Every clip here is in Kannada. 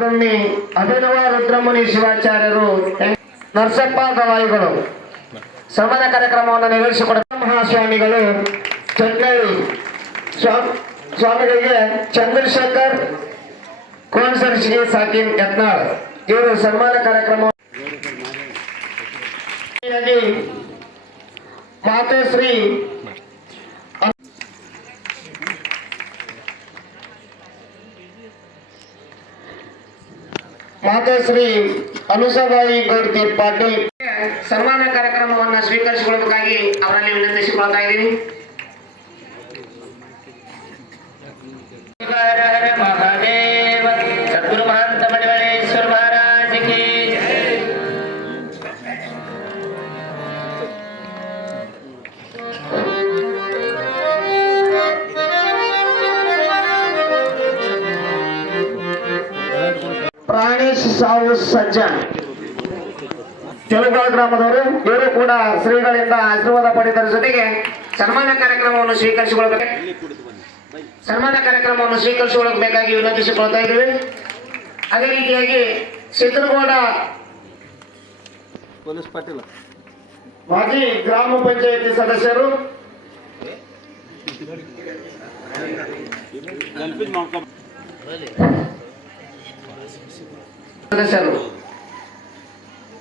ಒಮ್ಮೆ ಅಭಿನವ ರುದ್ರಮುನಿ ಶಿವಾಚಾರ್ಯರು ನರಸಪ್ಪ ಗವಾಯಿಗಳು ಸಮಾನ ಕಾರ್ಯಕ್ರಮವನ್ನು ನಿರ್ವಹಿಸಿಕೊಡ ಮಹಾಸ್ವಾಮಿಗಳು ಸ್ವಾ- ಸ್ವಾಮಿಗಳಿಗೆ ಚಂದ್ರಶೇಖರ್, ಕೋನ್ಸರ್ಸ್ಗೆ ಸಾಕಿನ್ ಯತ್ನಾಳ್. ಇವರು ಸನ್ಮಾನ ಕಾರ್ಯಕ್ರಮ ಮಾತೋಶ್ರೀ ಮಾತಾಶ್ರೀ ಅನುಸಭಾಯಿ ಗೌಡ್ತಿ ಪಾಟೀಲ್. ಸನ್ಮಾನ ಕಾರ್ಯಕ್ರಮವನ್ನು ಸ್ವೀಕರಿಸಿಕೊಳ್ಳಬೇಕಾಗಿ ಅವರಲ್ಲಿ ವಿನಂತಿಸಿಕೊಳ್ತಾ ಇದ್ದೀನಿ. ಸಜ್ಜನ್. ತೆಲುಗಾಳ ಗ್ರಾಮದವರು ಇವರು ಕೂಡ ಶ್ರೀಗಳಿಂದ ಆಶೀರ್ವಾದ ಪಡೆದರ ಜೊತೆಗೆ ಸನ್ಮಾನ ಕಾರ್ಯಕ್ರಮವನ್ನು ಸ್ವೀಕರಿಸಿಕೊಳ್ಳಬೇಕು ಸನ್ಮಾನ ಕಾರ್ಯಕ್ರಮವನ್ನು ಸ್ವೀಕರಿಸಿಕೊಳ್ಳಬೇಕಾಗಿ ವಿನಂತಿಸಿಕೊಳ್ತಾ ಇದ್ದೀವಿ. ಅದೇ ರೀತಿಯಾಗಿ ಸಿದ್ದನಗೌಡ ಪೊಲೀಸ್ ಪಾಟೀಲ್. ಮಾಜಿ ಗ್ರಾಮ ಪಂಚಾಯತಿ ಸದಸ್ಯರು. ಸದಸ್ಯರು.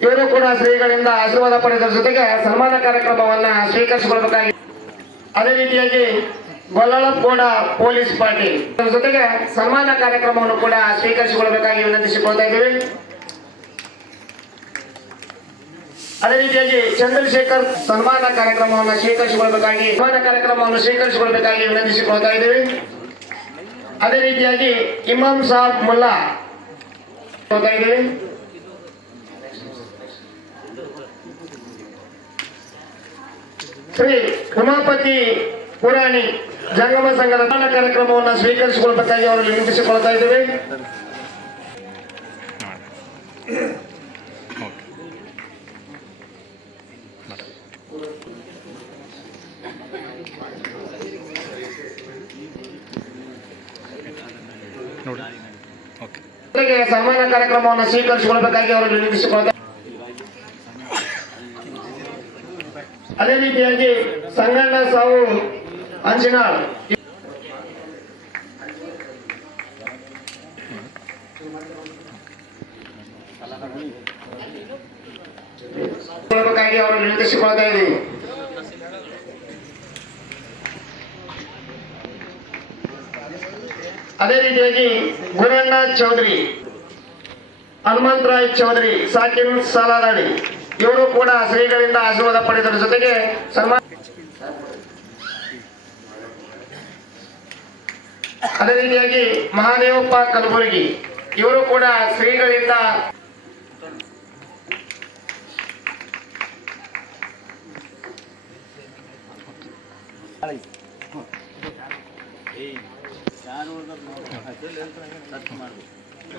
ಇವರು ಕೂಡ ಶ್ರೀಗಳಿಂದ ಆಶೀರ್ವಾದ ಪಡೆದರ ಜೊತೆಗೆ ಸನ್ಮಾನ ಕಾರ್ಯಕ್ರಮವನ್ನ ಸ್ವೀಕರಿಸಿಕೊಳ್ಬೇಕಾಗಿ. ಅದೇ ರೀತಿಯಾಗಿ ಗೊಲ್ಲಳಪ್ಪಗೌಡ ಪೊಲೀಸ್ ಪಾರ್ಟಿ ಜೊತೆಗೆ ಸನ್ಮಾನ ಕಾರ್ಯಕ್ರಮವನ್ನು ಕೂಡ ಸ್ವೀಕರಿಸಿಕೊಳ್ಬೇಕಾಗಿ ವಿನಂತಿಸಿಕೊಳ್ತಾ ಇದ್ದೀವಿ. ಅದೇ ರೀತಿಯಾಗಿ ಚಂದ್ರಶೇಖರ್ ಸನ್ಮಾನ ಕಾರ್ಯಕ್ರಮವನ್ನು ಸ್ವೀಕರಿಸಿಕೊಳ್ಬೇಕಾಗಿ, ಸನ್ಮಾನ ಕಾರ್ಯಕ್ರಮವನ್ನು ಸ್ವೀಕರಿಸಿಕೊಳ್ಬೇಕಾಗಿ ವಿನಂತಿಸಿಕೊಳ್ತಾ ಇದ್ದೀವಿ. ಅದೇ ರೀತಿಯಾಗಿ ಇಮಾಮ್ ಸಾಬ್ ಮುಲ್ಲಾ ಇದ್ದೀವಿ ಶ್ರೀ ಉಮಾಪತಿ ಪುರಾಣಿ ಜಂಗಮ ಸಂಘದ ದಾನ ಕಾರ್ಯಕ್ರಮವನ್ನು ಸ್ವೀಕರಿಸಿಕೊಳ್ಳಬೇಕಾಗಿ ಅವರಲ್ಲಿ ವಿನಂತಿಸಿಕೊಳ್ತಾ ಇದ್ದೇವೆ. ನೋಡಿ. ಸನ್ಮಾನ ಕಾರ್ಯಕ್ರಮವನ್ನು ಸ್ವೀಕರಿಸಿಕೊಳ್ಬೇಕಾಗಿ ಅವರು ವಿನಂತಿಸಿಕೊಳ್ತಾರೆ ಅದೇ ರೀತಿಯಾಗಿ ಸಂಗಣ್ಣ ಸಾವು ಅಂಚಿನಾಳ್ ಕೊಡಬೇಕಾಗಿ ಅವರು ವಿನಂತಿಸಿಕೊಳ್ತಾ ಇದ್ದೀವಿ ಅದೇ ರೀತಿಯಾಗಿ ಗುರಣ್ಣ ಚೌಧರಿ ಹನುಮಂತರಾಯ್ ಚೌಧರಿ, ಸಾಕಿನ್ ಸಲಾದಾಡಿ ಇವರು ಕೂಡ ಶ್ರೀಗಳಿಂದ ಆಶೀರ್ವಾದ ಪಡೆದರ ಜೊತೆಗೆ ಸನ್ಮಾನ ಅದೇ ರೀತಿಯಾಗಿ ಮಹಾದೇವಪ್ಪ ಕಲಬುರಗಿ, ಇವರು ಕೂಡ ಶ್ರೀಗಳಿಂದ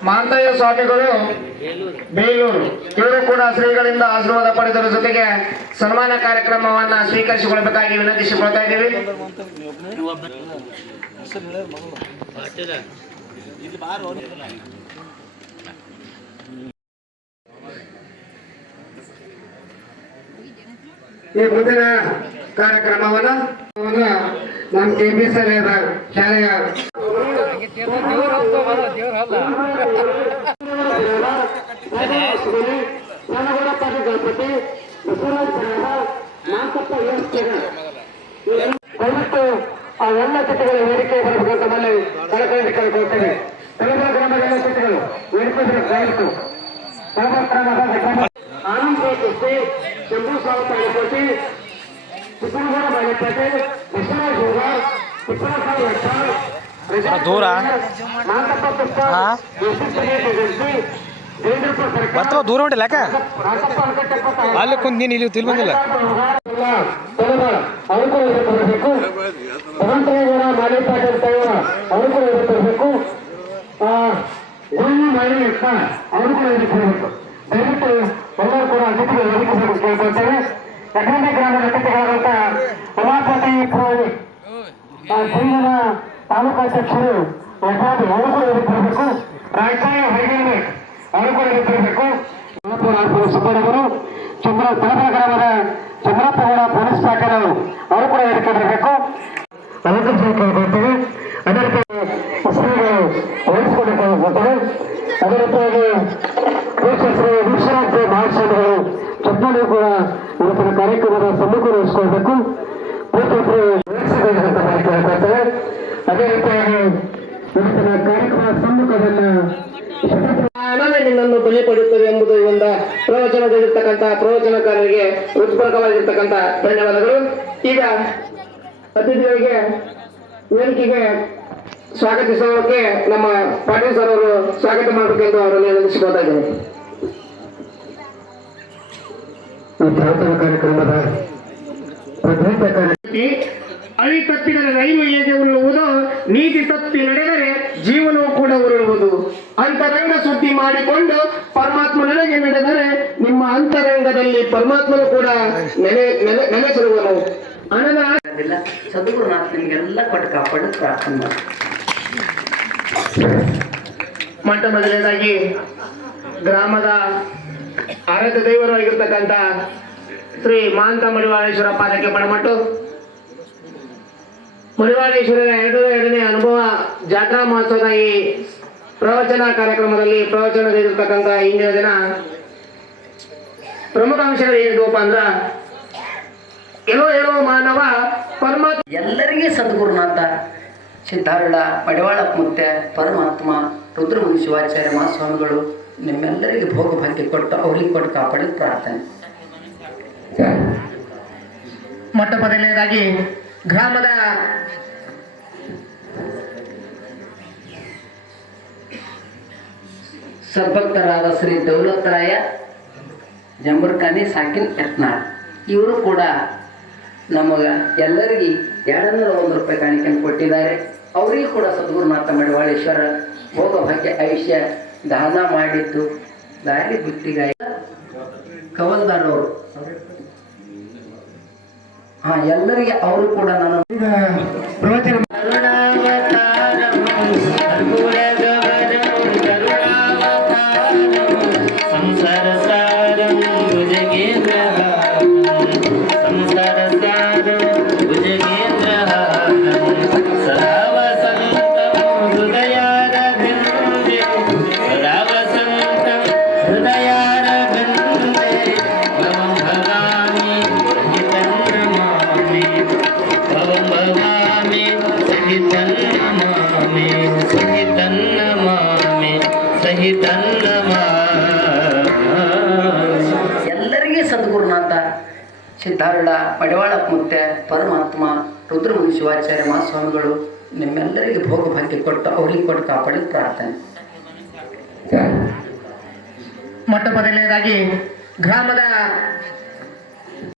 ಮಾಂತಯ್ಯ ಸ್ವಾಮಿಗಳು, ಬೇಲೂರು. ಇವರು ಕೂಡ ಶ್ರೀಗಳಿಂದ ಆಶೀರ್ವಾದ ಪಡೆದರ ಜೊತೆಗೆ ಸನ್ಮಾನ ಕಾರ್ಯಕ್ರಮವನ್ನ ಸ್ವೀಕರಿಸಿಕೊಳ್ಳಬೇಕಾಗಿ ವಿನಂತಿಸಿಕೊಳ್ತಾ ಇದ್ದೀವಿ. ಈ ಮುಂದಿನ ಕಾರ್ಯಕ್ರಮವನ್ನ ನಮ್ಮ ಕೆ ಬಿ ಸರ್ ಶಾಲೆಯ ದಯವಿಟ್ಟು ಆ ಎಲ್ಲ ಚಿತ್ರಗಳ ವೇದಿಕೆ ಬರಬೇಕಂತ ಮಲ್ಲಿ ಕಳಕಳಿ ಕಳ್ಕೊಳ್ತೇವೆ ತೆಲುಗು ಗ್ರಾಮದ ಎಲ್ಲ ಚಿತ್ರಗಳು ವೇದಿಕೆ ಆನಂದ್ ಕುಸ್ತಿ ಶಂಭು ಸಾವು ತಾಳಿಕೋಟಿ ದೂರ? ದೂರ ಹೊಂಟಿಲ್ಲ ಯಾಕೆ ಅಲ್ಲಿ ಕುಂತ್ ನೀನು ಇಲ್ಲಿ ತಿಲ್ ಬಂದಿಲ್ಲ ದಯವಿಟ್ಟು ಎಲ್ಲರೂ ಕೂಡ ಅತಿಥಿಗಳು ಕೇಳ್ಕೊಳ್ತೇವೆ ಯಕಂದಿ ಗ್ರಾಮದ ಅತಿಥಿಗಳಾದಂಥ ಉಮಾಪತಿ ಪುರಾಣಿ ಶ್ರೀಮನ ತಾಲೂಕು ಅಧ್ಯಕ್ಷರು ಯಶಾದಿ ಅವರು ಕೂಡ ಬರಬೇಕು. ರಾಜಕಾರಣ ಹೊರಗಿರಬೇಕು ಅವರು ಸುಬ್ಬಣ್ಣವರು ಚಂದ್ರ ತಳಬರ ಗ್ರಾಮದ ಪೊಲೀಸ್ ಶಾಖೆಯವರು ಅವರು ಕೂಡ ಹೇಳಿಕೆ ಬರಬೇಕು ಅಲಂಕರಿಸಬೇಕಾಗುತ್ತದೆ ಅದೇ ರೀತಿ ಶ್ರೀಗಳು ವಹಿಸಿಕೊಳ್ಳಬೇಕಾಗುತ್ತದೆ ಅದೇ ರೀತಿಯಾಗಿ ಶ್ರೀ ವಿಶ್ವನಾಥ್ ಮಹಾಸ್ವಾಮಿಗಳು ಕೂಡ ಇವತ್ತಿನ ಕಾರ್ಯಕ್ರಮದ ಸಮ್ಮುಖ ವಹಿಸಿಕೊಳ್ಬೇಕು. ಪೂಜ್ಯ ಕೇಳ್ಕೊಳ್ತೇವೆ ಅದೇ ರೀತಿಯಾಗಿ ಇವತ್ತಿನ ಕಾರ್ಯಕ್ರಮ ಸಮ್ಮುಖವನ್ನು ನಿನ್ನನ್ನು ಬಲಿ ಪಡೆಯುತ್ತದೆ ಎಂಬುದು ಈ ಒಂದು ಪ್ರವಚನದಲ್ಲಿರ್ತಕ್ಕಂತಹ ಪ್ರವಚನಕಾರರಿಗೆ ಉತ್ಪೂರ್ವಕವಾಗಿರ್ತಕ್ಕಂಥ ಧನ್ಯವಾದಗಳು. ಈಗ ಅತಿಥಿಗಳಿಗೆ ವೇದಿಕೆಗೆ ಸ್ವಾಗತಿಸೋಕೆ ನಮ್ಮ ಪಾಟೀಲ್ ಸರ್ ಅವರು ಸ್ವಾಗತ ಮಾಡಬೇಕೆಂದು ಅವರನ್ನು ವಿನಂತಿಸಿಕೊಳ್ತಾ ಇದ್ದೇನೆ. ಪ್ರವಚನ ಕಾರ್ಯಕ್ರಮದ ಪ್ರತ್ಯೇಕ ಕಾರ್ಯ ಅಳಿ ತಪ್ಪಿದರೆ ರೈಲು ಹೇಗೆ ಉರುಳುವುದು? ನೀತಿ ತಪ್ಪಿ ನಡೆದರೆ ಜೀವನವು ಕೂಡ ಉರುಳುವುದು. ಅಂತರಂಗ ಸುದ್ದಿ ಮಾಡಿಕೊಂಡು ಪರಮಾತ್ಮ ನನಗೆ ನಡೆದರೆ ನಿಮ್ಮ ಅಂತರಂಗದಲ್ಲಿ ಪರಮಾತ್ಮನು ಕೂಡ ನೆನೆ ನೆಲೆ ನೆನೆಸಿರುವನು ಹಣದ ಇಲ್ಲ ಸದ್ಗುರುನಾಥ್ ನಿಮಗೆಲ್ಲ ಕೊಟ್ಟು ಕಾಪಾಡು ಪ್ರಾರ್ಥನೆ ಮಾಡಿ. ಮೊಟ್ಟ ಮೊದಲನೇದಾಗಿ ಗ್ರಾಮದ ಆರಾಧ್ಯ ದೈವರಾಗಿರ್ತಕ್ಕಂಥ ಶ್ರೀ ಮಾಂತ ಮಡಿವಾಳೇಶ್ವರ ಪಾದಕ್ಕೆ ಪಡಮಟ್ಟು ಮಡಿವಾಳೇಶ್ವರರ ಎರಡು ಎರಡನೇ ಅನುಭವ ಜಾತ್ರಾ ಮಹೋತ್ಸವದ ಈ ಪ್ರವಚನ ಕಾರ್ಯಕ್ರಮದಲ್ಲಿ ಪ್ರವಚನ ನೀಡಿರ್ತಕ್ಕಂಥ ಇಂದಿನ ದಿನ ಪ್ರಮುಖ ಅಂಶಗಳು ಏನಿದ್ವಪ್ಪ ಅಂದ್ರ ಎಲ್ಲೋ ಹೇಳುವ ಮಾನವ ಪರಮಾತ್ಮ ಎಲ್ಲರಿಗೆ ಸದ್ಗುರುನಾಥ ಸಿದ್ಧಾರೂಢ ಪಡಿವಾಳ ಮುತ್ಯ ಪರಮಾತ್ಮ ರುದ್ರಮುನಿ ಶಿವಾಚಾರ್ಯ ಮಹಾಸ್ವಾಮಿಗಳು ನಿಮ್ಮೆಲ್ಲರಿಗೆ ಭೋಗ ಭಾಗ್ಯ ಕೊಟ್ಟು ಅವರಿಗೆ ಕೊಟ್ಟು ಕಾಪಾಡಿ ಪ್ರಾರ್ಥನೆ. ಮೊಟ್ಟ ಮೊದಲನೇದಾಗಿ ಗ್ರಾಮದ ಸದ್ಭಕ್ತರಾದ ಶ್ರೀ ದೌಲತರಾಯ ಜಂಬರ್ಖಾನಿ ಸಾಕಿನ್ ಯತ್ನಾಳ್. ಇವರು ಕೂಡ ನಮಗೆ ಎಲ್ಲರಿಗೆ ಎರಡನ್ನೂರ ಒಂದು ರೂಪಾಯಿ ಕಾಣಿಕೆಯನ್ನು ಕೊಟ್ಟಿದ್ದಾರೆ. ಅವರಿಗೂ ಕೂಡ ಸದ್ಗುರುನಾಥ ಮಡಿವಾಳೇಶ್ವರ ಭೋಗ ಭಾಗ್ಯ ಆಯುಷ್ಯ ದಾನ ಮಾಡಿದ್ದು ದಾರಿ ಬಿಟ್ಟಿಗಾಯ ಕವಲ್ದಾರ್ ಅವರು. ಎಲ್ಲರಿಗೆ ಅವರು ಕೂಡ ನಾನು ಪ್ರವಚನ ಸಿದ್ಧಾರೂಢ ಪಡಿವಾಳ ಮುತ್ಯ ಪರಮಾತ್ಮ ರುದ್ರಮುನಿ ಶಿವಾಚಾರ್ಯ ಮಹಾಸ್ವಾಮಿಗಳು ನಿಮ್ಮೆಲ್ಲರಿಗೆ ಭೋಗ ಭಾಗ್ಯ ಕೊಟ್ಟು ಅವರಿಗೆ ಕೊಟ್ಟು ಕಾಪಾಡಿ ಪ್ರಾರ್ಥನೆ. ಮೊಟ್ಟ ಮೊದಲನೇದಾಗಿ ಗ್ರಾಮದ